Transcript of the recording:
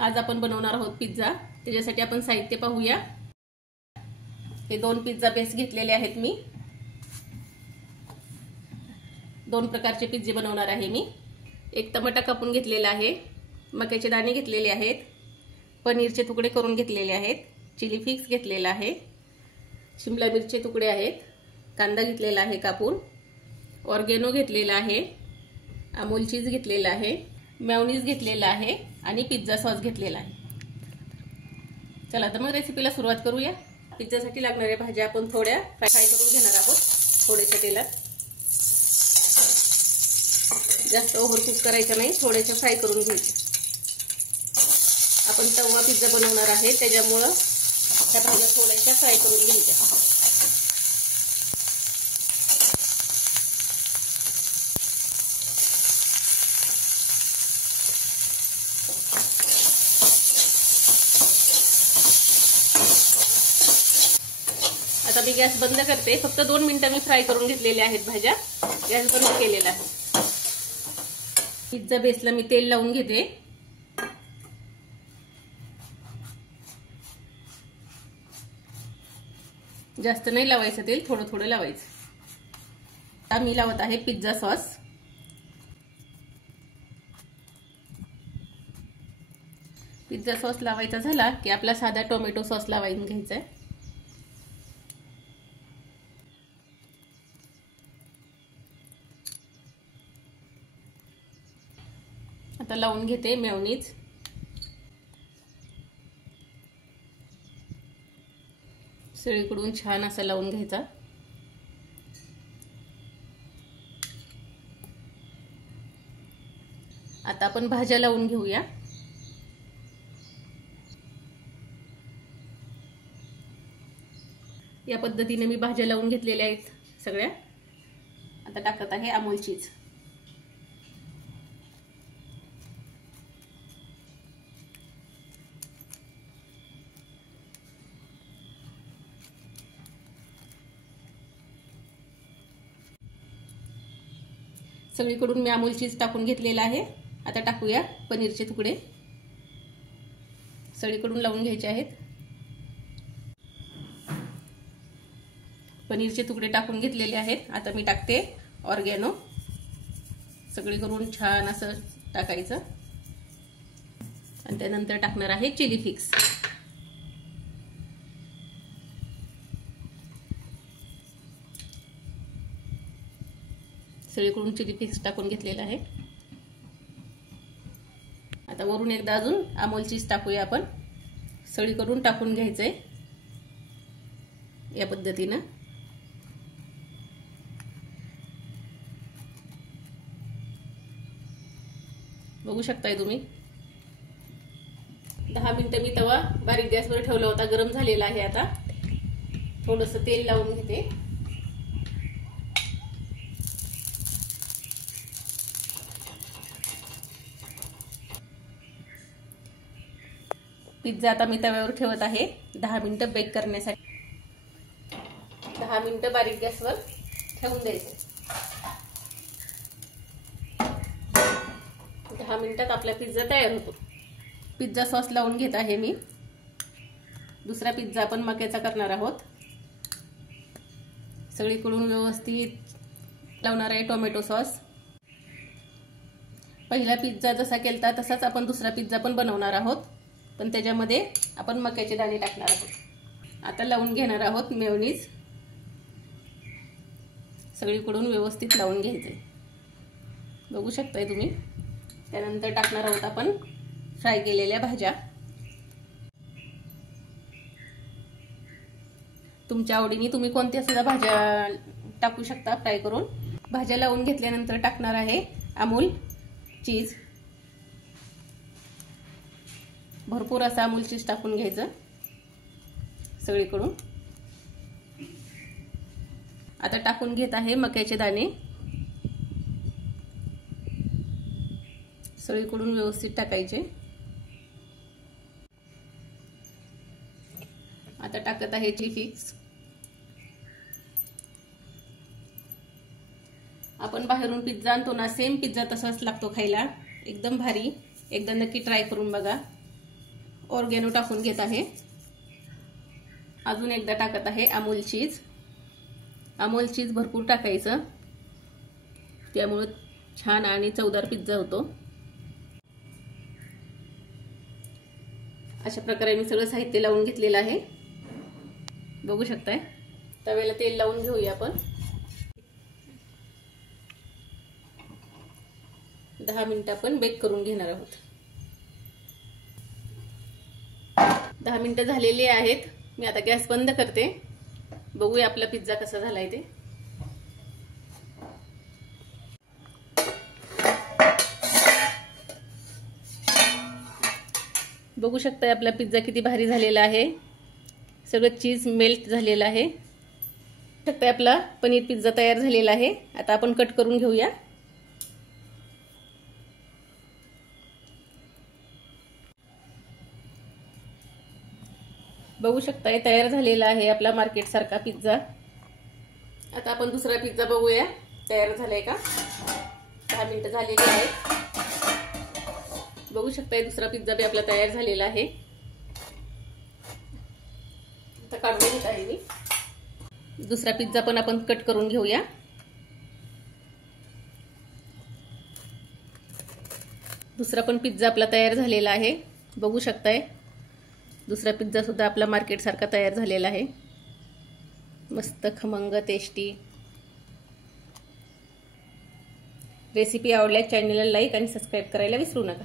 आज आपण बनवणार आहोत पिझ्झा। त्याच्यासाठी आपण साहित्य पाहूया। हे 2 पिझ्झा बेस घेतलेले आहेत मी। 2 प्रकारचे पिझ्झे बनवणार आहे मी। एक टमाटा कापून घेतलेला आहे, मक्याचे दाणे घेतलेले आहेत, पनीरचे तुकडे करून घेतलेले आहेत, चिली फ्लेक्स घेतलेला आहे, शिमला मिरची तुकडे आहेत, कांदा घेतलेला आहे कापून, ऑर्गेनो घेतलेला आहे, अमूल चीज घेतलेला आहे, मेयोनीज घेतलेला आहे आणि पिझ्झा सॉस घेतलेला आहे। चला तर मग रेसिपीला सुरुवात करूया। पिझ्झासाठी लागणाऱ्या भाज्या आपण थोड्या फ्राय करून घेणार आहोत थोड्याशा तेलात। जास्त ओव्हर कुक करायचं नाही, थोडेसे फ्राय करून घ्यायचे। आपण तवा पिझ्झा बनवणार आहे त्याच्यामुळे त्या भाज्या थोड्याशा फ्राय करून घ्यायच्या। आता मी गॅस बंद करते। फक्त 2 मिनिटं मी फ्राय करून घेतलेले आहेत भाज्या। गॅस बंद केलेला आहे। पिझ्झा बेसला मी तेल लावून घेते। जास्त नाही लावायचं तेल, थोडं थोडं लावायचं। आता मी लावत आहे पिझ्झा सॉस। पिझ्झा सॉस लावायचा झाला की आपला साधा टोमॅटो सॉस लावून घ्यायचा आहे। आता लावून घेते मेयोनीज। सगळीकडून छान असं लावून घ्यायचा। आता आपण भाज्या लावून घेऊया। या पद्धतीने मी भाज्या लावून घेतलेल्या आहेत सगळ्या। आता टाकत आहे अमूल चीज। सगळीकडून मी अमूल चीज टाकून घेतलेला आहे। आता टाकूया पनीरचे तुकडे। सगळीकडून लावून घ्यायचे आहेत। पनीरचे तुकडे टाकून घेतलेले आहेत। आता मी टाकते ऑर्गेनो। सगळीकडून छान असं टाकायचं आणि त्यानंतर टाकणार आहे चिली फ्लेक्स। सगळीकडून चिली फ्लेक्स टाकून घेतलेला आहे। आता वरून एकदा अजून अमूल चीज टाकूया आपण। सगळीकडून टाकून घ्यायचंय या पद्धतीने। बघू शकताय तुम्ही। 10 मिनिटं मी तवा बारीक गॅसवर ठेवला होता, गरम झालेला आहे। आता थोडंसं तेल लावून घेते। पिझ्झा आता मी तव्यावर ठेवत आहे 10 मिनिटं बेक करण्यासाठी। 10 मिनिटं बारीक गॅसवर ठेवून द्यायचे। 10 मिनिटात आपला पिझ्झा तयार होतो। पिझ्झा सॉस लावून घेत आहे मी। दुसरा पिझ्झा आपण मक्याचा करणार आहोत। सगळीकडून व्यवस्थित लावणार आहे टोमॅटो सॉस। पहिला पिझ्झा जसा केलता तसाच आपण दुसरा पिझ्झा पण बनवणार आहोत, पण त्याच्यामध्ये आपण मक्याचे दाणे टाकणार आहोत। आता लावून घेणार आहोत मेयोनीज। सगळीकडून व्यवस्थित लावून घ्यायचे। बघू शकताय तुम्ही। त्यानंतर टाकणार आहोत आपण फ्राय केलेल्या भाज्या। तुमच्या आवडीने तुम्ही कोणत्या सुद्धा भाज्या टाकू शकता फ्राय करून। भाज्या लावून घेतल्यानंतर टाकणार आहे अमूल चीज। भरपूर असा अमूल चीज टाकून घ्यायचं सगळीकडून। आता टाकून घेत आहे मक्याचे दाणे। सगळीकडून व्यवस्थित टाकायचे। आता टाकत आहे चिली फ्लेक्स। आपण बाहेरून पिझ्झा आणतो ना, सेम पिझ्झा तसाच लागतो खायला, एकदम भारी। एकदा नक्की ट्राय करून बघा। ऑर्गॅनो टाकून घेत आहे। अजून एकदा टाकत आहे अमूल चीज। अमूल चीज भरपूर टाकायचं, त्यामुळे छान आणि चवदार पिझ्झा होतो। अशा प्रकारे मी सगळं साहित्य लावून घेतलेलं आहे, बघू शकताय। तव्याला तेल लावून घेऊया आपण। 10 मिनिटं आपण बेक करून घेणार आहोत। 10 मिनिटं झालेली आहेत। मी आता गॅस बंद करते, बघूया आपला पिझ्झा कसा झालाय ते। बघू शकताय आपला पिझ्झा किती भारी झालेला आहे, सगळं चीज मेल्ट झालेलं आहे। शकताय आपला पनीर पिझ्झा तयार झालेला आहे। आता आपण कट करून घेऊया। बघू शकताय तयार झालेला आहे आपला मार्केट सारखा पिझ्झा। आता आपण दुसरा पिझ्झा बघूया तयार झालाय का। 10 मिनिटं झालेली आहेत। बघू शकताय दुसरा पिझ्झा भी आपला तयार झालेला आहे। आता काढून घेत आहे मी। दुसरा पिझ्झा पण आपण कट करून घेऊया। दुसरा पण पिझ्झा आपला तयार झालेला आहे, बघू शकताय। दुसरा पिझ्झा सुद्धा आपला मार्केट सारखा तयार झालेला आहे, मस्त खमंग टेस्टी। रेसिपी आवडल्यास चॅनलला लाईक आणि सबस्क्राईब करायला विसरू नका।